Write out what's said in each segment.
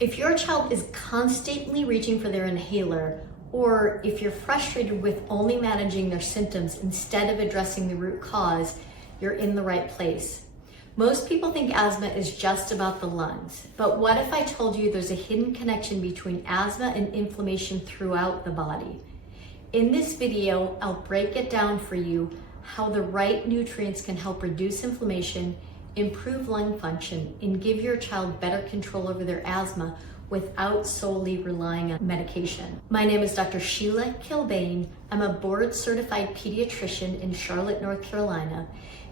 If your child is constantly reaching for their inhaler, or if you're frustrated with only managing their symptoms instead of addressing the root cause, you're in the right place. Most people think asthma is just about the lungs, but what if I told you there's a hidden connection between asthma and inflammation throughout the body? In this video, I'll break it down for you how the right nutrients can help reduce inflammation, improve lung function, and give your child better control over their asthma without solely relying on medication. My name is Dr. Sheila Kilbane. I'm a board-certified pediatrician in Charlotte, North Carolina,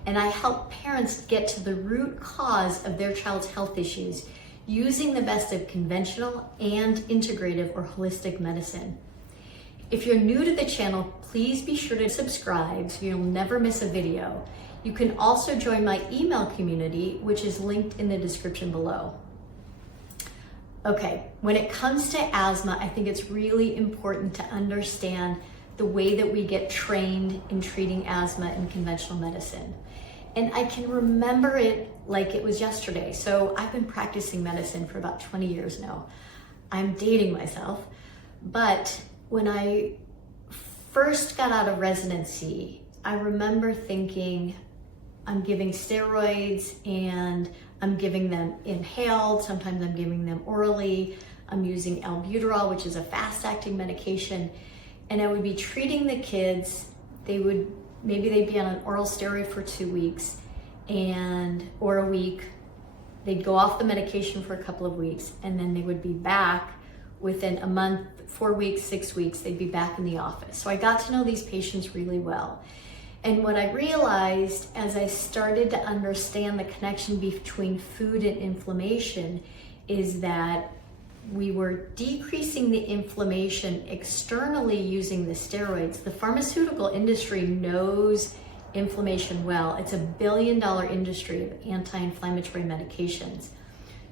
and I help parents get to the root cause of their child's health issues using the best of conventional and integrative or holistic medicine. If you're new to the channel, please be sure to subscribe so you'll never miss a video. You can also join my email community, which is linked in the description below. Okay, when it comes to asthma, I think it's really important to understand the way that we get trained in treating asthma in conventional medicine. And I can remember it like it was yesterday. So I've been practicing medicine for about 20 years now. I'm dating myself, but when I first got out of residency, I remember thinking, I'm giving steroids and I'm giving them inhaled, sometimes I'm giving them orally, I'm using albuterol, which is a fast-acting medication, and I would be treating the kids. Maybe they'd be on an oral steroid for 2 weeks or a week. They'd go off the medication for a couple of weeks, and then they would be back within a month, 4 weeks, 6 weeks, they'd be back in the office. So I got to know these patients really well. And what I realized as I started to understand the connection between food and inflammation is that we were decreasing the inflammation externally using the steroids. The pharmaceutical industry knows inflammation well. It's a billion-dollar industry of anti-inflammatory medications.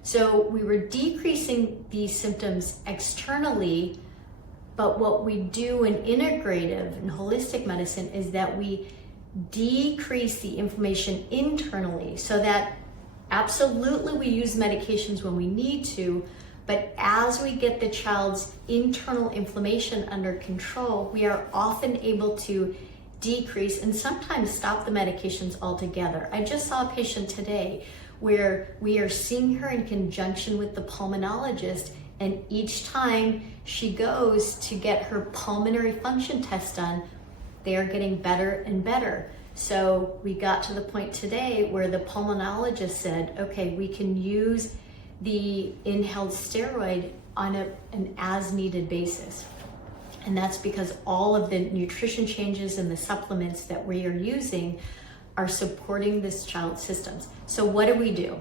So we were decreasing these symptoms externally, but what we do in integrative and holistic medicine is that we decrease the inflammation internally, so that absolutely we use medications when we need to, but as we get the child's internal inflammation under control, we are often able to decrease and sometimes stop the medications altogether. I just saw a patient today where we are seeing her in conjunction with the pulmonologist, and each time she goes to get her pulmonary function test done, they are getting better and better. So we got to the point today where the pulmonologist said, okay, we can use the inhaled steroid on an as-needed basis. And that's because all of the nutrition changes and the supplements that we are using are supporting this child's systems. So what do?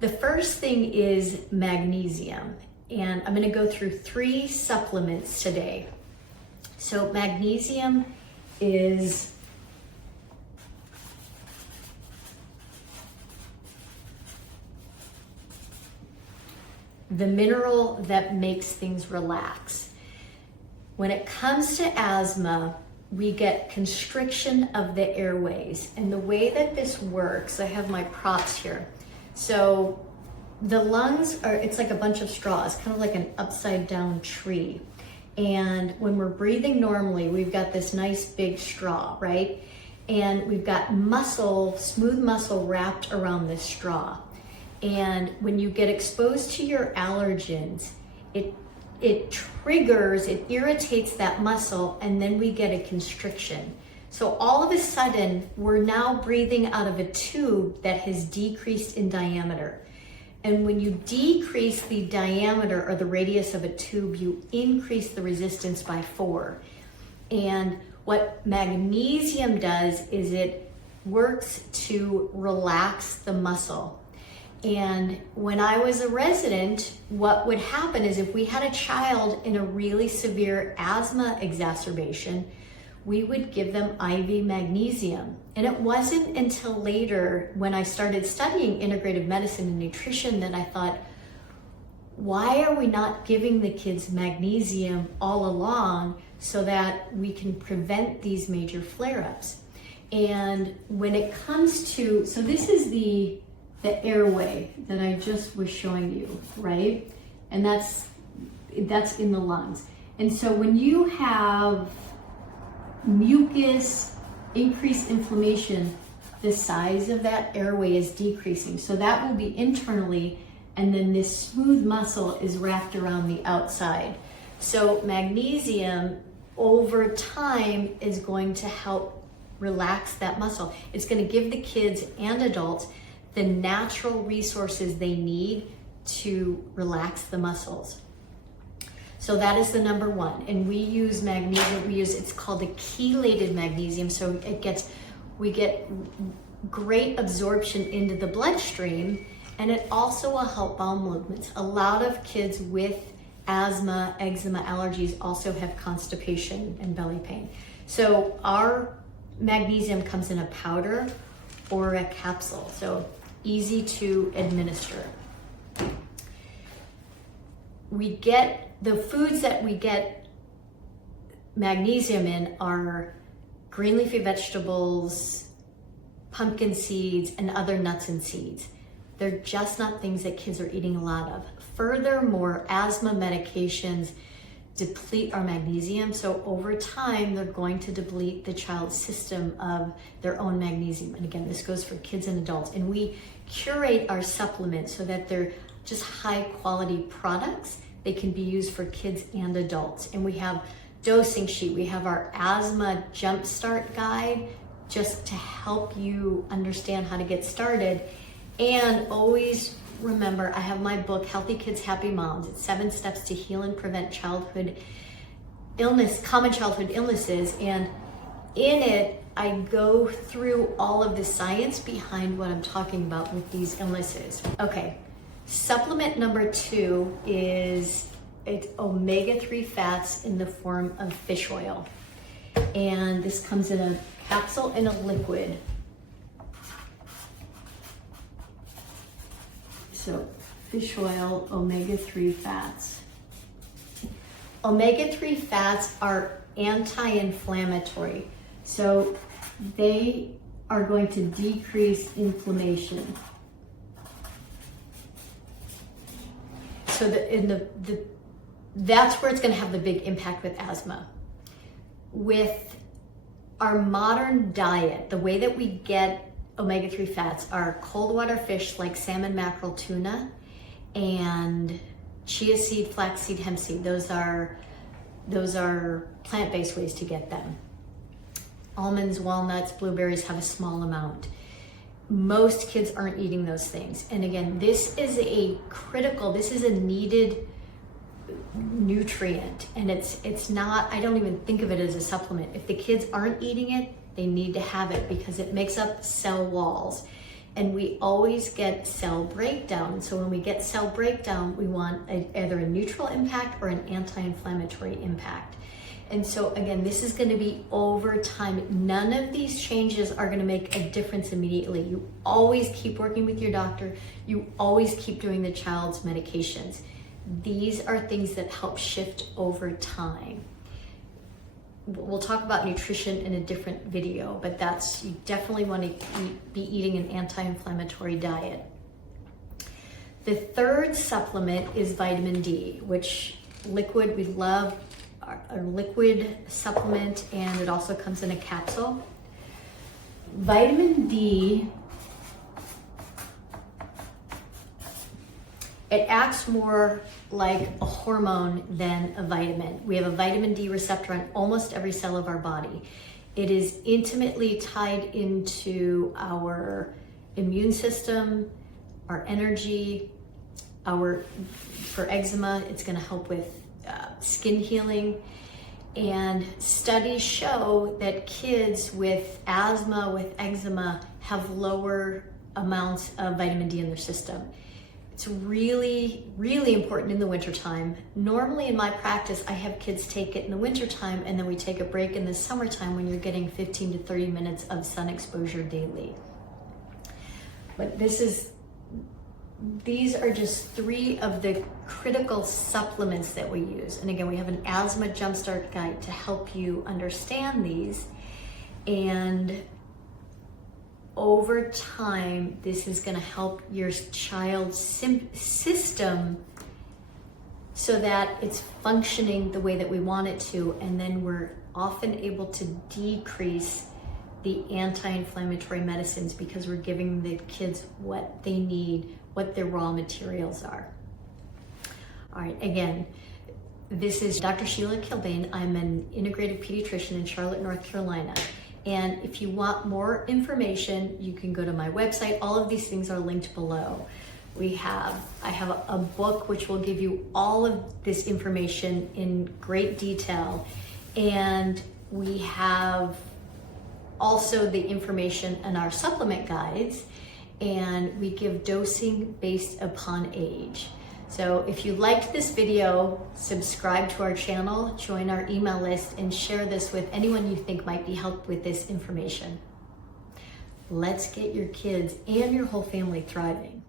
The first thing is magnesium. And I'm gonna go through 3 supplements today. So magnesium is the mineral that makes things relax. When it comes to asthma, we get constriction of the airways. And the way that this works, I have my props here. So the lungs it's like a bunch of straws, kind of like an upside down tree. And when we're breathing normally, we've got this nice big straw, right? And we've got muscle, smooth muscle wrapped around this straw. And when you get exposed to your allergens, it triggers, it irritates that muscle, and then we get a constriction. So all of a sudden, we're now breathing out of a tube that has decreased in diameter. And when you decrease the diameter or the radius of a tube, you increase the resistance by 4. And what magnesium does is it works to relax the muscle. And when I was a resident, what would happen is if we had a child in a really severe asthma exacerbation, we would give them IV magnesium. And it wasn't until later when I started studying integrative medicine and nutrition that I thought, why are we not giving the kids magnesium all along so that we can prevent these major flare-ups? And when it comes to, so this is the airway that I just was showing you, right? and that's in the lungs. And so when you have mucus, increased inflammation, the size of that airway is decreasing. So that will be internally, and then this smooth muscle is wrapped around the outside. So magnesium over time is going to help relax that muscle. It's going to give the kids and adults the natural resources they need to relax the muscles. So that is the number one. And we use magnesium, it's called a chelated magnesium. So we get great absorption into the bloodstream, and it also will help bowel movements. A lot of kids with asthma, eczema, allergies also have constipation and belly pain. So our magnesium comes in a powder or a capsule, so easy to administer. We get the foods that we get magnesium in are green leafy vegetables, pumpkin seeds, and other nuts and seeds. They're just not things that kids are eating a lot of. Furthermore, asthma medications deplete our magnesium, so over time they're going to deplete the child's system of their own magnesium. And again, this goes for kids and adults. And we curate our supplements so that they're just high quality products. They can be used for kids and adults. And we have dosing sheet. We have our asthma jumpstart guide just to help you understand how to get started. And always remember, I have my book, Healthy Kids, Happy Moms. It's 7 steps to heal and prevent common childhood illnesses. And in it, I go through all of the science behind what I'm talking about with these illnesses. Okay, supplement number 2 is it's omega-3 fats in the form of fish oil. And this comes in a capsule and a liquid. So fish oil, omega-3 fats. Omega-3 fats are anti-inflammatory. So they are going to decrease inflammation. So that's where it's going to have the big impact with asthma. With our modern diet, the way that we get omega-3 fats are cold water fish like salmon, mackerel, tuna, and chia seed, flaxseed, hemp seed. Those are plant-based ways to get them. Almonds, walnuts, blueberries have a small amount. Most kids aren't eating those things. And again, this is a needed nutrient, and it's not, I don't even think of it as a supplement. If the kids aren't eating it, they need to have it because it makes up cell walls, and we always get cell breakdown. So when we get cell breakdown, we want either a neutral impact or an anti-inflammatory impact. And so again, this is going to be over time. None of these changes are going to make a difference immediately. You always keep working with your doctor. You always keep doing the child's medications. These are things that help shift over time. We'll talk about nutrition in a different video, but you definitely want to be eating an anti-inflammatory diet. The third supplement is vitamin D, which liquid, we love a liquid supplement, and it also comes in a capsule. Vitamin D, it acts more like a hormone than a vitamin. We have a vitamin D receptor on almost every cell of our body. It is intimately tied into our immune system, our energy, for eczema, it's gonna help with skin healing. And studies show that kids with asthma, with eczema, have lower amounts of vitamin D in their system. It's really, really important in the wintertime. Normally in my practice, I have kids take it in the wintertime, and then we take a break in the summertime when you're getting 15 to 30 minutes of sun exposure daily. But these are just 3 of the critical supplements that we use. And again, we have an asthma jumpstart guide to help you understand these. And over time, this is going to help your child's system so that it's functioning the way that we want it to, and then we're often able to decrease the anti-inflammatory medicines because we're giving the kids what they need, what their raw materials are. All right, again, this is Dr. Sheila Kilbane. I'm an integrative pediatrician in Charlotte, North Carolina. And if you want more information, you can go to my website. All of these things are linked below. I have a book which will give you all of this information in great detail. And we have also the information in our supplement guides, and we give dosing based upon age. So if you liked this video, subscribe to our channel, join our email list, and share this with anyone you think might be helped with this information. Let's get your kids and your whole family thriving.